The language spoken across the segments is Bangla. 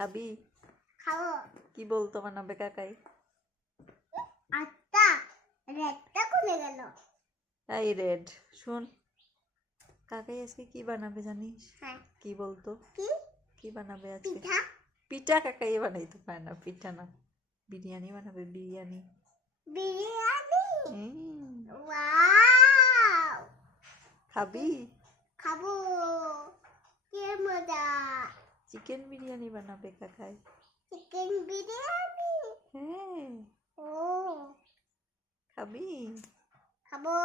খাবি? খাবো। কি বলতো বানাবে কাকাই? আচ্ছা, রেডটা কোনে গেল? এই রেড, শুন, কাকাই আজকে কি বানাবে জানিস? হ্যাঁ। কি বলতো? কি? কি বানাবে আজকে? পিঠা। পিঠা কাকাই বানাইতে পারে না, পিঠা না, বিরিয়ানি বানাবে, বিরিয়ানি। বিরিয়ানি। হুম, ওয়াও। খাবি? খাবো। কি মজা। চিকেন বিরিয়ানি বানাবে কাকাই। চিকেন বিরিয়ানি। হ্যাঁ, ও, খাবি? খাবো।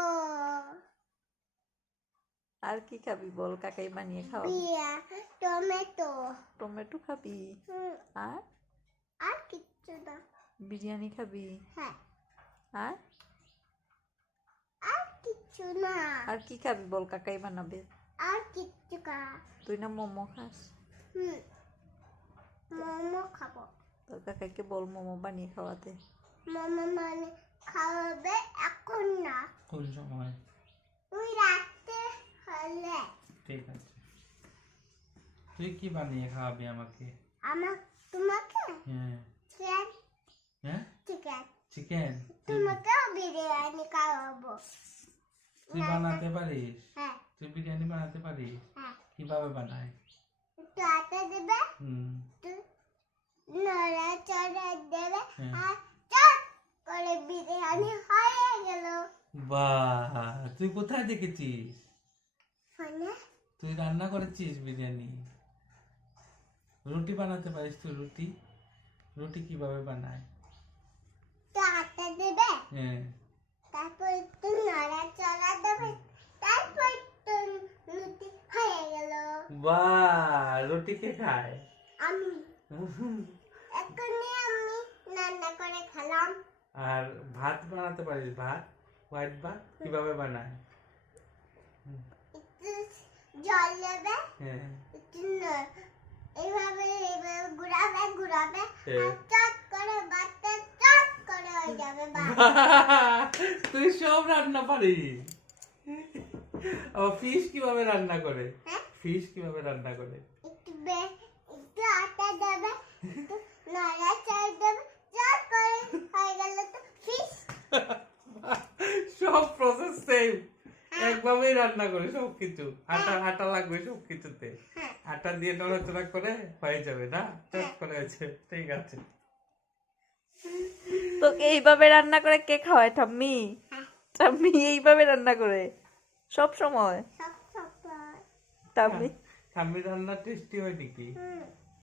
আর কি খাবি বল, কাকাই বানিয়ে খাওয়াবে। বিয়া, টমেটো। টমেটো খাবি? আর আর কিচ্ছু না। বিরিয়ানি খাবি? হ্যাঁ। আর আর কিচ্ছু না। আর কি খাবি বল, কাকাই বানাবে। আর কিচ্ছু কা। তুই না মোমো খাস? মোমো খাবো। তোর কাকাইকে বল মোমো বানিয়ে খাওয়াতে। মোমো মানে খাওয়াবে এখন না। কোন সময়? ওই রাতে হলে। ঠিক আছে, তুই কি বানিয়ে খাওয়াবি আমাকে? তোমাকে হ্যাঁ। চিকেন। হ্যাঁ, চিকেন। চিকেন। তোমাকেও বিরিয়ানি খাওয়াবো। তুই বানাতে পারিস? হ্যাঁ। তুই বিরিয়ানি বানাতে পারিস? হ্যাঁ। কিভাবে বানায়? একটু আটা দেবে, একটু নড়াচড়া দেবে, আর চট করে বিরিয়ানি হয়ে গেল। বাহ, তুই কোথায় দেখেছিস? ফোনে। তুই রান্না করেছিস বিরিয়ানি? রুটি বানাতে পারিস তুই? রুটি রুটি কিভাবে বানায়? তো আটা দেবে, হ্যাঁ। তারপর একটু নড়াচড়া দেবে, তারপর একটু রুটি হয়ে গেল। বাহ, রুটি কে খায়? আমি এখনই আমি রান্না করে খেলাম। আর ভাত বানাতে পারিস? ভাত, হোয়াইট ভাত কিভাবে বানায়? একটু জল দেবে, হ্যাঁ। একটু এইভাবে ঘুরাবে ঘুরাবে, হ্যাঁ। আর চট করে ভাতটা চট করে হয়ে যাবে। তুই সব রান্না পারিস। ও, ফিশ কিভাবে রান্না করে? হ্যাঁ? ফিশ কিভাবে রান্না করে? একটু আটা দেবে, একটু নড়াচড়া দেবে, চট করে হয়ে গেল তো ফিশ। সব প্রসেস সেম, একভাবেই রান্না করে সবকিছু। আটা লাগবে সবকিছুতে। হ্যাঁ। আটা দিয়ে নড়াচড়া করে হয়ে যাবে না? চট করে হয়েছে, ঠিক আছে। তোকে এইভাবে রান্না করে কে খাওয়ায়? ঠাম্মি? ঠাম্মি এইভাবে রান্না করে সব সময়? সব সব ঠাম্মি ঠাম্মি রান্না টেস্টি হয় নাকি? হুম।